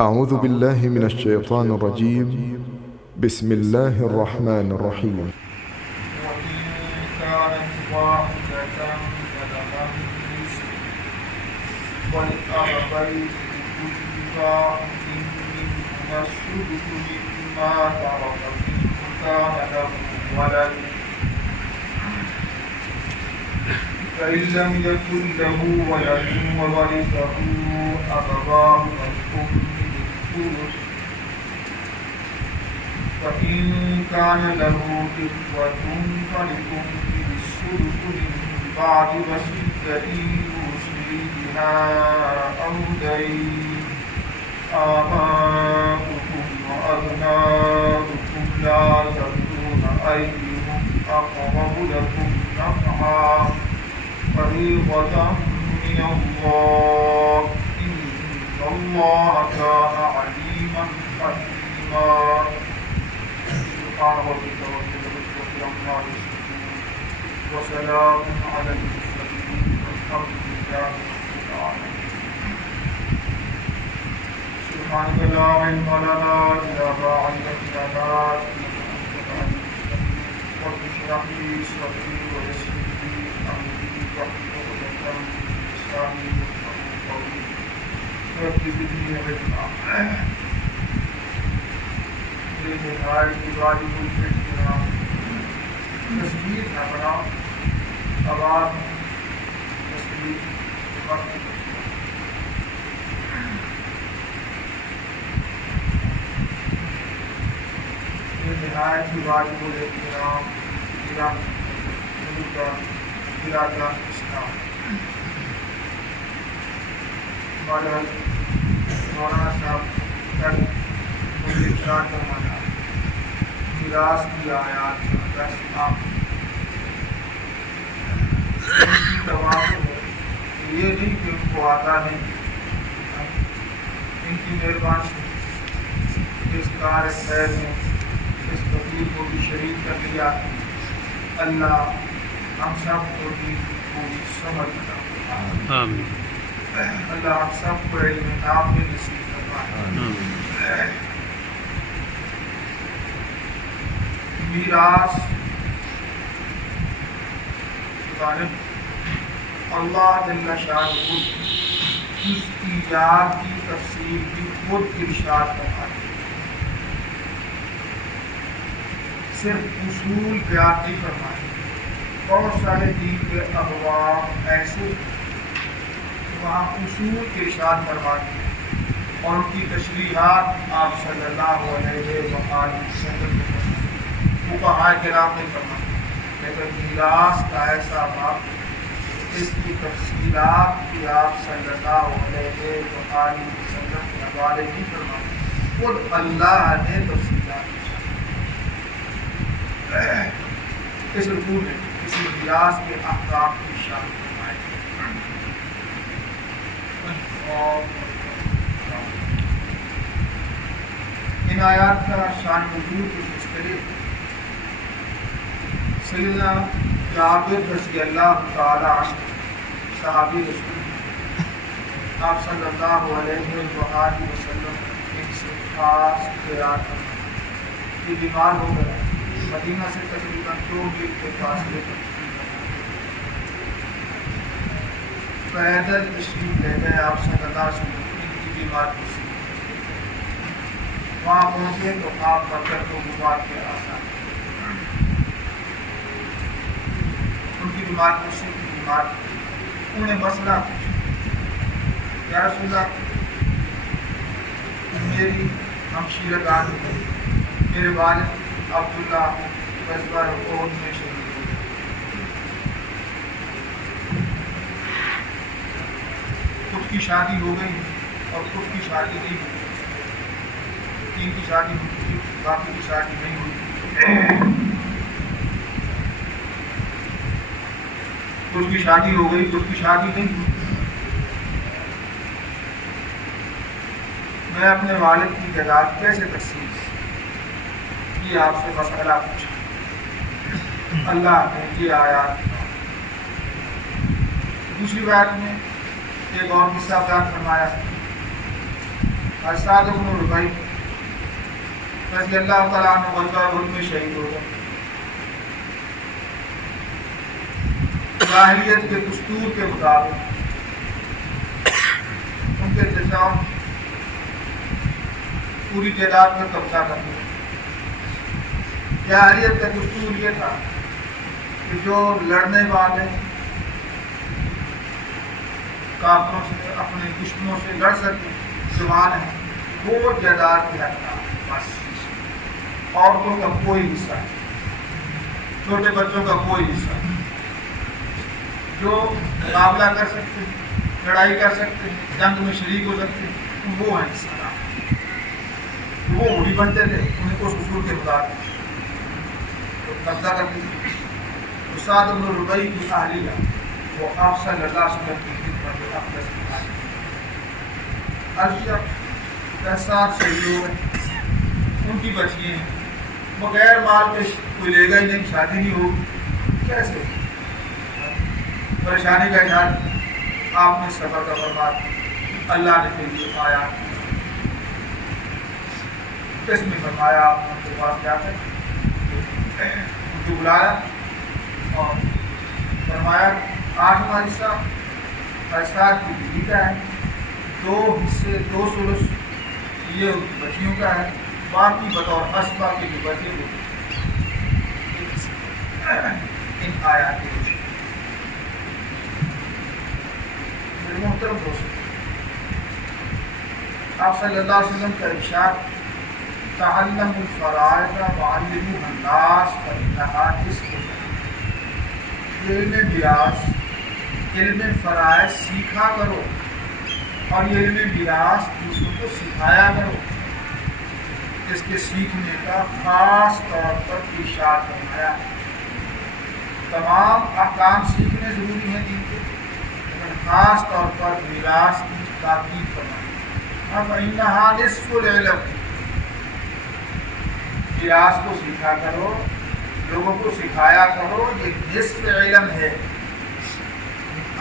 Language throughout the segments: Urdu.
أعوذ بالله من الشيطان الرجيم. بسم الله الرحمن الرحيم. وإن كانت واحدة فلها النصف ولأبويه لكل واحد منهما السدس مما ترك إن كان له ولد فإن لم يكن له ولد وورثه أبواه فالأم بالثلث فإن كان له إخوة فلأم بالثلث من بعد وصية يوصي بها أو دين آباؤكم وأبناؤكم لا تدرون أيهم أقرب لكم نفعا فريضة من الله إن الله كان عليما حكيما سبحان ربك رب العزة عما يصفون وسلام على المرسلين والحمد لله رب العالمين سبحانك لا علم لنا إلا ما علمتنا إنك أنت العليم الحكيم رب اشرح لي صدري ويسر لي أمري واحلل عقدة من لساني يفقهوا قولي رب زدني علما تصویر نہ بنا آواز تصویر وقت یہ نہایت ہی واجب الاحترام کرام ارادہ اسلام ہمارے مولانا صاحب کل مجھے ارشاد فرمایا میراث کی آیات دس آپ یہ نہیں کہ ان کو آتا نہیں، ان کی مہربانی سے اس کار خیر میں اس فقیر کو بھی شریک کر لیا. اللہ ہم سب کو بھی پوری سمجھ عطا فرمائے. اللہ ہم سب کو علم نافع نصیب فرمائے. میراث اللہ جل شانہ اس ایجاد کی تفصیل کی خود ارشاد فرماتے ہیں، صرف اصول بیان نہیں فرماتے. بہت سارے دین کے ابواب ایسے وہاں اصول کے ارشاد فرماتے ہیں اور ان کی تشریحات آپ صلی اللہ علیہ وآلہ وسلم نے فقہاء کرام نے فرمایا. لیکن میراث کا ایسا باب اس کی تفصیلات کی آپ صلی اللہ علیہ وآلہ وسلم کے حوالے نہیں فرماتے، خود اللہ نے تفصیلات اس رکوع میں کسی میراث کے احکام کی اشارہ فرمائے. ان آیات کا شان نزول کچھ مختلف. سیدنا جابر رضی اللہ تعالی عنہ صحابی رسول آپ صلی اللہ علیہ وآلہ وسلم ان سے خاص خیال کرنا. یہ بیمار ہو گیا، مدینہ سے تقریباً 2 میل کے فاصلے پر پیدل تشریف لے گئے آپ صلی اللہ علیہ وسلم ان کی بیمار کو سی. وہاں پہنچے تو آپ کا درد و غبار کے آثار ان کی بیمار کرسی کی بیمار. انہوں نے مسئلہ پوچھا، یا رسول اللہ میری ہمشیرگان میرے والد عبداللہ غزوہ احد میں شہید ہوئے. خود کی شادی ہو گئی اور خود کی شادی نہیں ہوئی. 3 کی شادی ہوئی تھی، باقی کی شادی نہیں ہوئی. خود کی شادی ہو گئی، خود کی شادی نہیں ہوئی. میں اپنے والد کی جائیداد کیسے تقسیم؟ یہ آپ سے مسئلہ پوچھا. اللہ نے یہ آیات. دوسری بات میں ایک اور قصہ بیان فرمایا. اسعد بن ربیع رضی اللہ تعالیٰ عنہ غزوہ احد میں شہید ہو گئے. جاہلیت کے دستور کے مطابق ان کے انتظام پوری جائیداد میں قبضہ کر لیا. جاہلیت کا دستور یہ تھا کہ جو لڑنے والے کافروں سے اپنے دشمنوں سے لڑ سکے جوان ہیں وہ جائیداد کے حقدار. بس عورتوں کا کوئی حصہ نہیں, چھوٹے بچوں کا کوئی حصہ نہیں. جو مقابلہ کر سکتے ہیں, لڑائی کر سکتے ہیں, جنگ میں شریک ہو سکتے ہیں, وہ ہیں حصہ دار. وہ وہی بنتے تھے, انہیں کو اصول کے مطابق قبضہ کرتے تھے. اسعد بن ربیع کی اہلیہ وہ آپ صلی اللہ علیہ وسلم کی خدمت میں اقدس کی عرض احساس سے لوگ ان کی بچیاں ہیں, بغیر مال کے کوئی لے گا ہی نہیں, شادی نہیں ہوگی, کیسے پریشانی کا اظہار. آپ نے صبر کا فرمایا, اللہ نے پھر یہ آیا اس میں فرمایا آپ نے ان کے پاس جا کر ان کو بلایا اور فرمایا 8واں حصہ اسعد کی بیوی کا ہے, 2 حصے 2 ثلث یہ ان کی بچیوں کا ہے, باقی بطور اسبا کے جو بچے ہوئے ان آیات کے محترم دوست. آپ صلی اللہ علیہ وسلم کا ارشاد تعلم الفرائض وعلموها الناس فإنها نصف. علم میراث, علم فرائض سیکھا کرو اور یہ علم میراث دوسروں کو سکھایا کرو. اس کے سیکھنے کا خاص طور پر ارشاد فرمایا. تمام احکام سیکھنے ضروری ہیں دین کے, لیکن خاص طور پر میراث کی تاکید فرمائی. فإنها نصف العلم. میراث کو سیکھا کرو, لوگوں کو سکھایا کرو, یہ نصف علم ہے.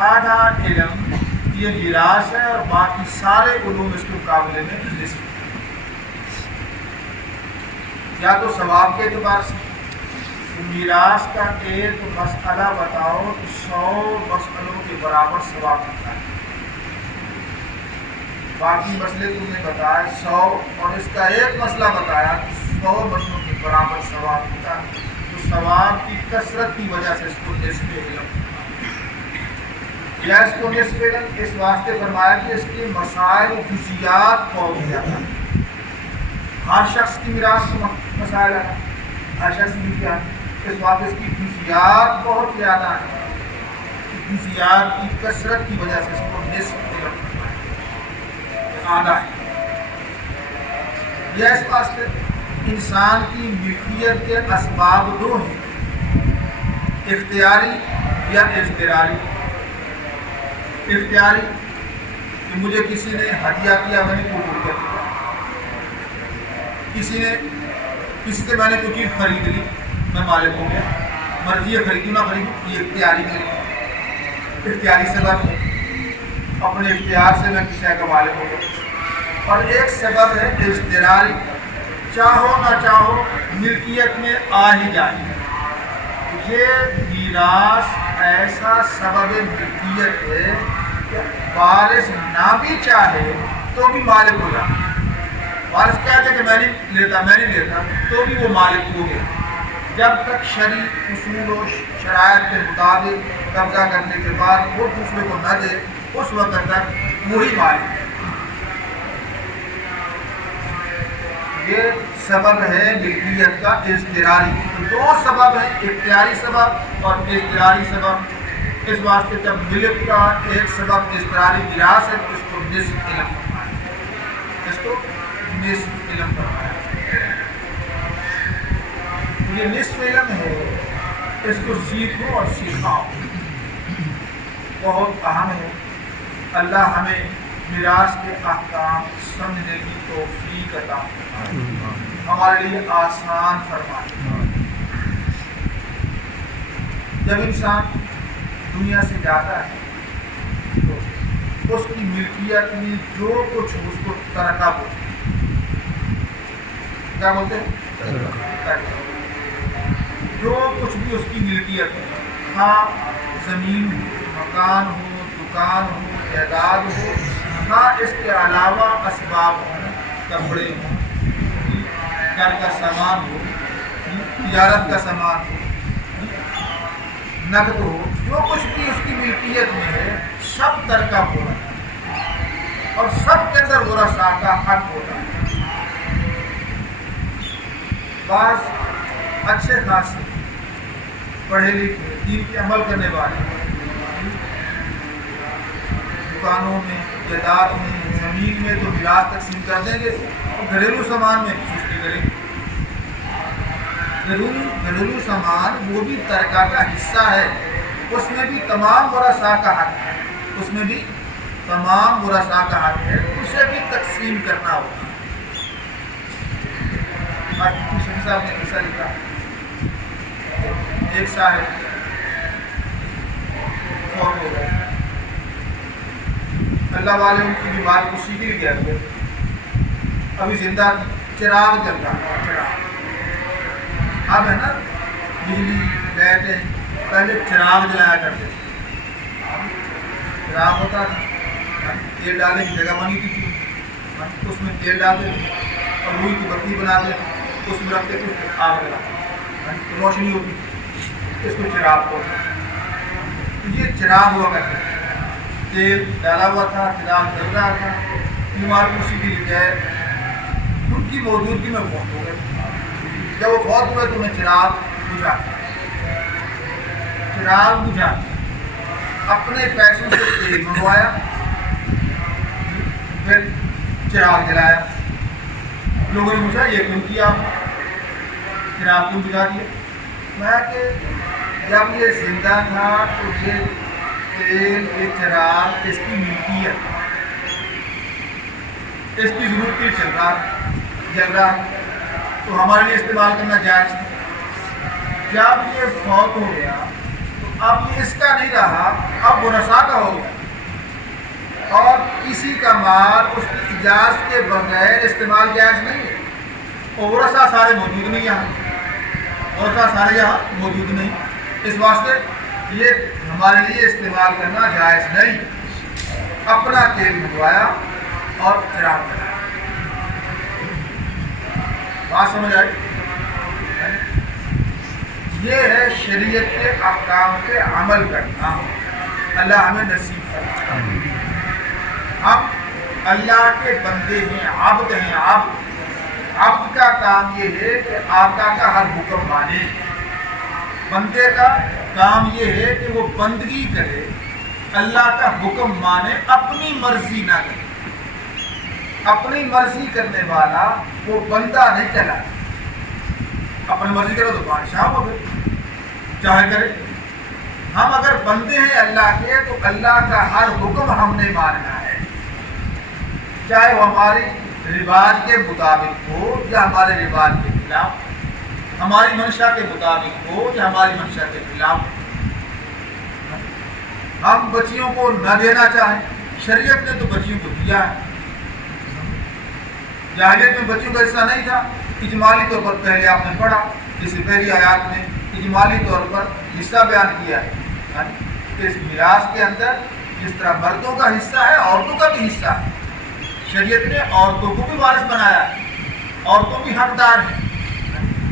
آدھا علم یہ میراث ہے اور باقی سارے علوم اس کے مقابلے میں نصف. یا تو ثواب کے اعتبار سے میراث کا ایک مسئلہ بتاؤ تو 100 مسئلوں کے برابر ثواب ملتا ہے. باقی مسئلے تم نے بتایا 100 اور اس کا ایک مسئلہ بتایا تو 100 مسئلوں کے برابر ثواب ملتا ہے. تو ثواب کی کثرت کی وجہ سے اس کو نصف علم, یا اس کو نصف علم اس واسطے فرمایا کہ اس کے مسائل و جزیات بہت زیادہ ہیں. ہر شخص کی میراث کا مسائل ہے, ہر شخص کی کیا اس بات اس کی جزیات بہت زیادہ ہیں. جزیات کی کثرت کی وجہ سے اس کو نصف علم آدھا ہے. یہ اس واسطے انسان کی ملکیت کے اسباب 2 ہیں, اختیاری یا اضطراری. اختیاری کہ مجھے کسی نے ہدیہ کیا, میں نے قبول کر لیا. کسی سے میں نے کوئی چیز خرید لی, میں مالک ہو گیا. مرضی ہے خریدوں نہ خریدوں, یہ اختیاری خرید, اختیاری سبب ہے. اپنے اختیار سے میں کسی کا مالک ہو گیا. اور ایک سبب ہے اضطراری, چاہو نہ چاہو ملکیت میں آ ہی جائے. یہ میراث ایسا سبب ملکیت ہے کہ وارث نہ بھی چاہے تو بھی مالک ہو جائے. وارث کیا ہے کہ میں نہیں لیتا تو بھی وہ مالک ہو گیا. جب تک شرعی اصول و شرائط کے مطابق قبضہ کرنے کے بعد وہ دوسرے کو نہ دے, اس وقت تک وہی مالک ہے. یہ سبب ہے ملکیت کا اضطراری. 2 سبب ہیں, اختیاری سبب اور اضطراری سبب. اس واسطے جب ملک کا ایک سبب اضطراری میراث ہے تو اس کو نصف علم فرمایا. اس کو نصف علم فرمایا. یہ نصف علم ہے, اس کو سیکھو اور سکھاؤ, بہت اہم ہے. اللہ ہمیں میراث کے احکام سمجھنے کی توفیق عطا فرمائے, ہمارے لیے آسان فرمائے. جب انسان دنیا سے جاتا ہے تو اس کی ملکیت میں جو کچھ اس کو ترکہ بولتے ہیں. کیا بولتے ہیں؟ ترکہ. جو کچھ بھی اس کی ملکیت ہے، ہاں زمین ہو، مکان ہو، دکان ہو، جائیداد ہو، ہاں اس کے علاوہ اسباب ہوں، کپڑے ہوں، گھر کا سامان ہو، تجارت کا سامان ہو، نقد ہو، جو کچھ بھی اس کی ملکیت میں ہے سب ترکہ ہو رہا ہے اور سب کے اندر ورثہ کا حق ہوتا ہے. بعض اچھے خاصے پڑھے لکھے دین کے عمل کرنے والے دکانوں میں، جائیداد میں، زمین میں تو میراث تقسیم کر دیں گے، اور گھریلو سامان میں سستی کریں گے. گھریلو سامان وہ بھی ترکہ کا حصہ ہے، اس میں بھی تمام ورثاء کا حق ہے، اس میں بھی تمام ورثاء کا حق ہے، اسے بھی تقسیم کرنا ہوگا. شریف صاحب نے قصہ لکھا، ایک صاحب فوت ہو گئے، اللہ والے ان کی بیماری کو سیکھ گیا ہوئے، ابھی زندہ چراغ جل رہا. چراغ اب ہے نا بجلی لائٹیں، پہلے چراغ جلایا کرتے تھے. چراغ ہوتا تھا، تیل ڈالنے کی جگہ بنی تھی، اس میں تیل ڈالتے تھے اور روئی کی بتی بناتے تھے، اس میں رکھتے تھے، آگ لگاتے، روشنی ہوتی تھی، اس کو چراغ بولتے. یہ چراغ ہوا کرتے تھے، تیل ڈالا ہوا تھا، چراغ جل رہا تھا. بیمار کو اسی کی جائے ان کی موجودگی میں فوت ہو گئے. جب وہ فوت ہوئے تو انہیں چراغ بجھا، اپنے پیسوں سے تیل منگوایا، پھر چراغ جلایا. لوگوں نے پوچھا یہ کیوں کیا، چراغ کیوں بجھا دیا؟ میں کہ جب یہ زندہ تھا تو یہ تیل، یہ چراغ اس کی ملکیت، اس کی ضرورت کی جل رہا تو ہمارے لیے استعمال کرنا جائز ہے. جب یہ فوت ہو گیا تو اب یہ اس کا نہیں رہا، اب ورثاء کا ہو گیا، اور کسی کا مال اس کی اجازت کے بغیر استعمال جائز نہیں ہے. اور ورثاء سارے موجود نہیں یہاں، ورثاء سارے یہاں موجود نہیں، اس واسطے یہ ہمارے لیے استعمال کرنا جائز نہیں. اپنا تیل منگوایا اور چراغ جلایا. بات سمجھ آئی؟ یہ ہے شریعت کے احکام پہ عمل کرنا. اللہ ہمیں نصیب فرمائے. ہم اللہ کے بندے ہیں، عبد ہیں. عبد کا کام یہ ہے کہ آقا کا ہر حکم مانے. بندے کا کام یہ ہے کہ وہ بندگی کرے، اللہ کا حکم مانے، اپنی مرضی نہ کرے. اپنی مرضی کرنے والا وہ بندہ نہیں چلا. اپنی مرضی کرے تو بادشاہ ہو گئے، چاہے کرے. ہم اگر بندے ہیں اللہ کے تو اللہ کا ہر حکم ہم نے ماننا ہے، چاہے وہ ہماری رواج کے مطابق ہو یا ہمارے رواج کے خلاف، ہماری منشا کے مطابق ہو یا ہماری منشا کے خلاف. ہم بچیوں کو نہ دینا چاہیں، شریعت نے تو بچیوں کو دیا ہے. جاہلیت میں بچیوں کا حصہ نہیں تھا. اجمالی طور پر پہلے آپ نے پڑھا، اس سے پہلی آیات میں اجمالی طور پر حصہ بیان کیا ہے کہ اس میراث کے اندر جس طرح مردوں کا حصہ ہے عورتوں کا بھی حصہ ہے. شریعت نے عورتوں کو بھی وارث بنایا ہے، عورتوں بھی حقدار ہیں.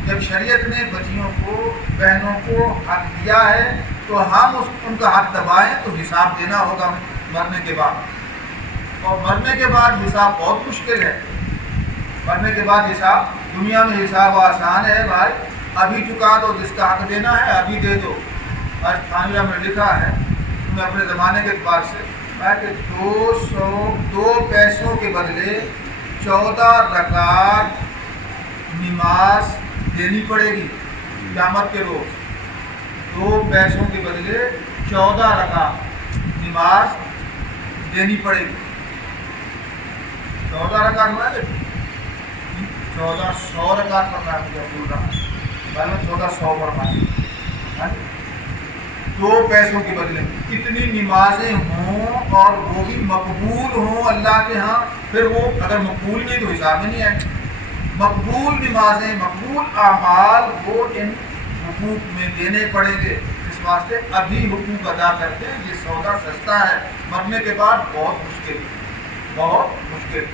جب شریعت نے بچیوں کو، بہنوں کو حق دیا ہے تو ہم ان کا حق دبائیں تو حساب دینا ہوگا مرنے کے بعد. اور مرنے کے بعد حساب بہت مشکل ہے. مرنے کے بعد حساب، دنیا میں حساب آسان ہے بھائی، ابھی چکا دو، جس کا حق دینا ہے ابھی دے دو. آج تھانویہ میں لکھا ہے، میں اپنے زمانے کے اعتبار سے کہ 2 پیسوں کے بدلے 14 رکعت نماز دینی پڑے گی قیامت کے روز. 2 پیسوں کے بدلے 14 رکعت نماز دینی پڑے گی. 14 رکعت ہوا ہے، 1400 رکعت پڑھنا ہے. بول رہا ہے 1400 پڑھنا ہے. 2 پیسوں کے بدلے اتنی نمازیں ہوں اور وہ بھی مقبول ہوں اللہ کے ہاں، پھر وہ اگر مقبول نہیں تو حساب میں نہیں آئے. مقبول نمازیں، مقبول اعمال وہ ان حقوق میں دینے پڑیں گے. اس واسطے ابھی حقوق ادا کرتے ہیں. یہ سودا سستا ہے، مرنے کے بعد بہت مشکل ہے، بہت مشکل.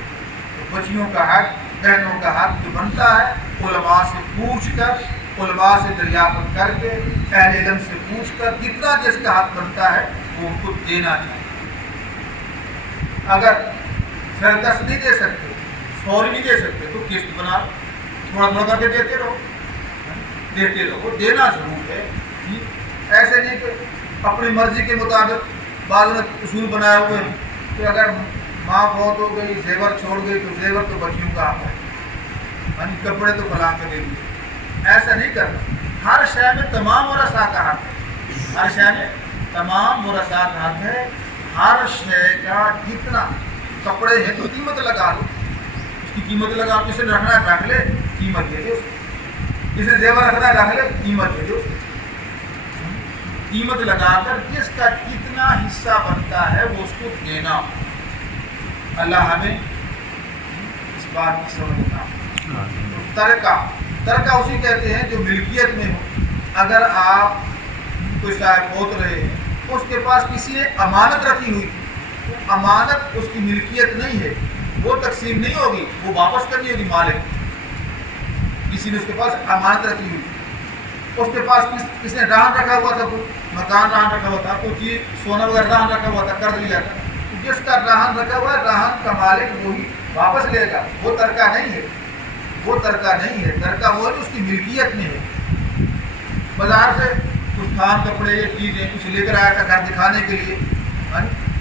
تو بچیوں کا حق، بہنوں کا حق جو بنتا ہے علماء سے پوچھ کر، علماء سے دریافت کر کے، اہل علم سے پوچھ کر جتنا جس کا حق بنتا ہے وہ اس کو دینا چاہیے. اگر سردست نہیں دے سکتے، فوری نہیں دے سکتے تو قسط بنا تھوڑا تھوڑا کر کے دیتے رہو، دیتے رہو. دینا ضرور ہے. ایسے نہیں کہ اپنی مرضی کے مطابق بعض نے اصول بنائے ہوئے ہیں کہ اگر ماں فوت ہو گئی، زیور چھوڑ گئی تو زیور تو بچیوں کا حق ہے، کپڑے تو فلاں کے دے دیے. ایسا نہیں کرنا. ہر شے میں تمام ورثاء کا حق ہے، ہر شے میں تمام ورثاء کا حق ہے. ہر شے کا جتنا، کپڑے ہیں تو قیمت لگا لو، اس کی قیمت لگا. کسی نے رکھنا ہے رکھ لے، قیمت دے دے اس کو. کسی نے زیور رکھنا ہے رکھ لے، قیمت دے دے اس کو. قیمت لگا کر جس کا کتنا حصہ بنتا ہے وہ اس کو دینا. اللہ ہمیں اس بات کی سمجھنا. ترکہ اسی کہتے ہیں جو ملکیت میں ہو. اگر آپ کوئی صاحب فوت رہے ہیں، اس کے پاس کسی نے امانت رکھی ہوئی، امانت اس کی ملکیت نہیں ہے، وہ تقسیم نہیں ہوگی، وہ واپس کرنی ہوگی مالک. کسی نے اس کے پاس امانت رکھی ہوئی، اس کے پاس کس نے رہن رکھا ہوا تھا، کوئی مکان رہن رکھا ہوا تھا، کوئی چیز سونا وغیرہ رہن رکھا ہوا تھا، قرض لیا تھا. جس کا رہن رکھا ہوا ہے، رہن کا مالک وہی واپس لے گا. وہ ترکہ نہیں ہے، وہ ترکہ نہیں ہے. ترکہ وہ ہے جو اس کی ملکیت میں ہے. بازار سے کچھ تھان کپڑے یا چیزیں کچھ لے کر آیا تھا گھر دکھانے کے لیے،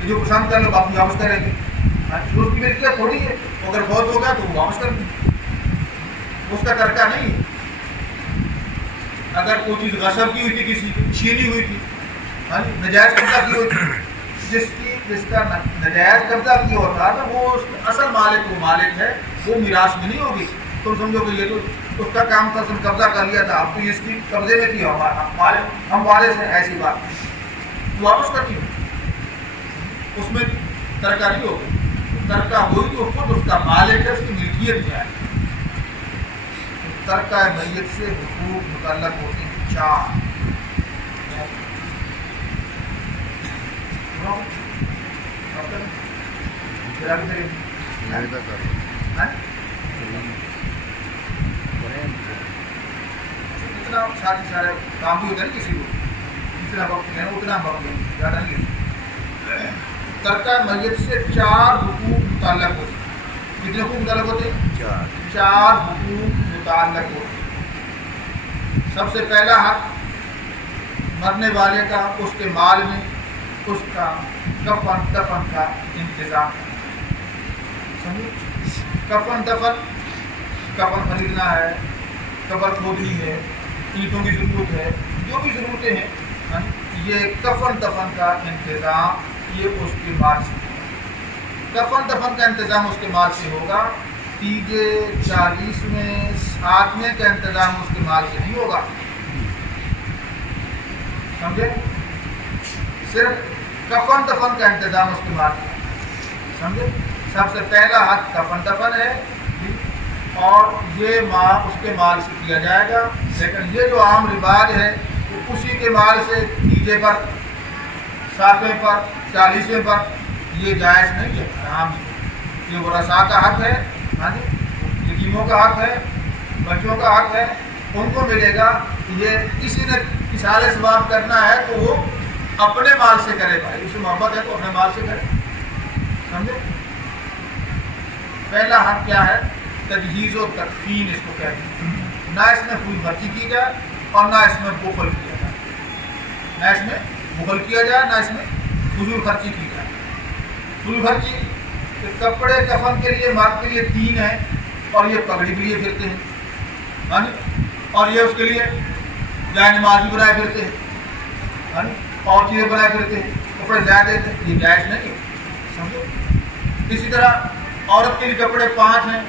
جو پسند کر لو باقی واپس کریں گے. اس کی ملکیت تھوڑی ہے، اگر بہت ہوگا تو وہ واپس کر دیں، اس کا ترکہ نہیں ہے. اگر کوئی چیز غصب کی ہوئی تھی، کسی کی چھینی ہوئی تھی، نجائز قبضہ کی ہوئی تھی، جس کا نجائز قبضہ کیا ہوتا ہے وہ اصل مالک، وہ مالک ہے، وہ میراث میں نہیں ہوگی. تم سمجھو کہ یہ تو اس کا کام تھا، اس نے قبضہ کر لیا تھا، اب تو یہ اس کی قبضے میں تھی، ہم والے سے ایسی بات واپس کرتی ہوں. اس میں ترکہ نہیں ہوگا. ترکہ ہوئی تو خود اس کا مالک ہے، اس کی ملکیت میں آئے. ترکہ میت سے حقوق متعلق ہوتے ہیں 4. اتنا سارے کام بھی ہوتا ہے کسی کو، جتنا وقت ہے اتنا وقت ہے، زیادہ نہیں. ترکہ میت سے 4 حقوق متعلق ہوتے ہیں. کتنے حقوق متعلق ہوتے ہیں؟ 4 حقوق متعلق ہوتے ہیں. سب سے پہلا حق مرنے والے کا اس کے مال میں اس کا کفن دفن کا انتظام. کفن دفن، کفن خریدنا ہے، قبر کھودنی ہے، اینٹوں کی ضرورت ہے، جو بھی ضرورتیں ہیں، یہ کفن دفن کا انتظام یہ اس کے مال سے ہوگا. کفن دفن کا انتظام اس کے مال سے ہوگا. تیجے 40ویں 7ویں کا انتظام اس کے مال سے نہیں ہوگا. سمجھے؟ صرف کفن دفن کا انتظام اس کے مال سے. سمجھے؟ سب سے پہلا حق کفن دفن ہے اور یہ اس کے مال سے کیا جائے گا. لیکن یہ جو عام رواج ہے وہ اسی کے مال سے تیجے پر، 7ویں پر، 40ویں پر یہ جائز نہیں ہے، حرام ہے. یہ ورثاء کا حق ہے، یتیموں کا حق ہے، بچوں کا حق ہے، ان کو ملے گا. یہ کسی نے اصال ثواب کرنا ہے تو وہ اپنے مال سے کرے. بھائی اسے محبت ہے تو اپنے مال سے کرے. سمجھے؟ پہلا حق کیا ہے؟ تجہیز و تکفین اس کو کہتے ہیں. نہ اس میں فضول خرچی کی جائے اور نہ اس میں بخل کیا جائے. نہ اس میں بخل کیا جائے، نہ اس میں فضول خرچی کی جائے. فضول خرچی کپڑے کفن کے لیے مرد کے لیے 3 ہیں اور یہ پگڑی بھی لیے پھرتے ہیں، اور یہ اس کے لیے جائے نماز بھی بنائے پھرتے ہیں، اور چیزیں بنائے پھرتے ہیں، کپڑے زیادہ دیتے ہیں. یہ جائز نہیں ہے. سمجھو؟ اسی طرح عورت کے لیے کپڑے 5 ہیں،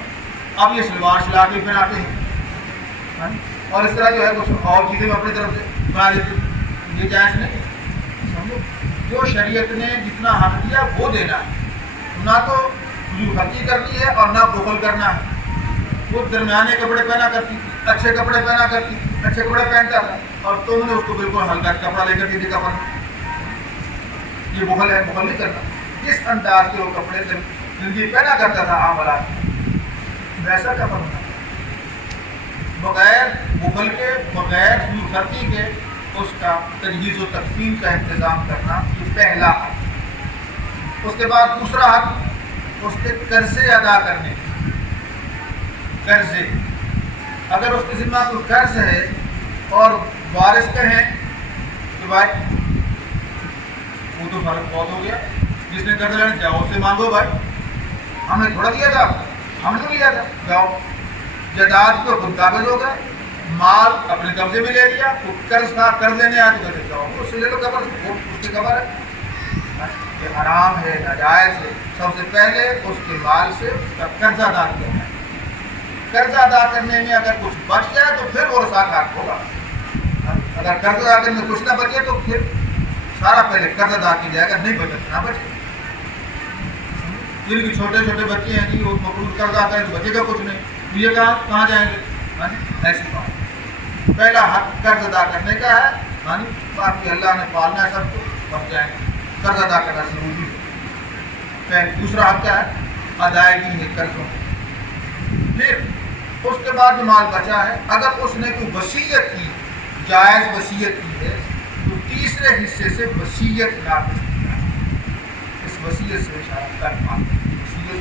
اب یہ سلوار سلا کے پہناتے ہیں، اور اس طرح جو ہے کچھ اور چیزیں اپنی طرف سے بنا دیتے ہیں. یہ جائز نہیں ہے. جو شریعت نے جتنا حق دیا وہ دینا ہے، نہ تو فضول خرچی کرنی ہے اور نہ بخل کرنا ہے۔ وہ درمیانے کپڑے پہنا کرتی، اچھے کپڑے پہنا کرتی، اچھے کپڑے پہنتا تھا، اور تم نے اس کو بالکل ہلکا کپڑا لے کر کے دکھا پڑا۔ یہ بخل ہے، بخل نہیں کرنا۔ جس انداز کے وہ کپڑے زندگی پہنا کرتا تھا عاملات ویسا کفن ہونا، بغیر بخل کے، بغیر فضول خرچی کے اس کا تجہیز و تقسیم کا انتظام کرنا، یہ پہلا حق۔ اس کے بعد دوسرا حق اس کے قرضے ادا کرنے۔ قرضے، اگر اس کے ذمہ کوئی قرض ہے اور وارث کہیں کہ بھائی وہ تو فرق بہت ہو گیا، جس نے قرض لینا جاؤ اس سے مانگو، بھائی ہم نے تھوڑا دیا تھا، ہم نے لیا تھا، جاؤ۔ جائیداد کو خود قابض ہو گئے، مال اپنے قبضے میں لے لیا، وہ قرض تھا، قرض لینے آیا تو کہتے جاؤ اس سے لے لو قبر، وہ اس کی قبر ہے، یہ حرام ہے، ناجائز ہے۔ سب سے پہلے اس کے مال سے اس کا قرض ادا کرنا ہے۔ قرض ادا کرنے میں اگر کچھ بچ جائے تو پھر وہ رسا کاٹ ہوگا، اگر قرض ادا کرنے میں کچھ نہ بچے تو پھر سارا پہلے قرض ادا کیا جائے گا، نہیں بچت نہ بچے۔ جن کے چھوٹے چھوٹے بچے ہیں جی وہ مقروض قرض آتا ہے تو بچے گا کچھ نہیں، یہ کہاں جائیں گے؟ ایسی بات، پہلا حق قرض ادا کرنے کا ہے، باقی اللہ نے پالنا ہے سب کو، بچ جائیں گے۔ قرض ادا کرنا ضروری ہے۔ دوسرا حق کیا ہے؟ ادائیگی ہے قرضوں۔ پھر اس کے بعد جو مال بچا ہے، اگر اس نے کوئی وصیت کی، جائز وصیت کی ہے، تو تیسرے حصے سے وصیت نافذ کرنا ہے۔ اس وصیت سے اشارہ کر وصیت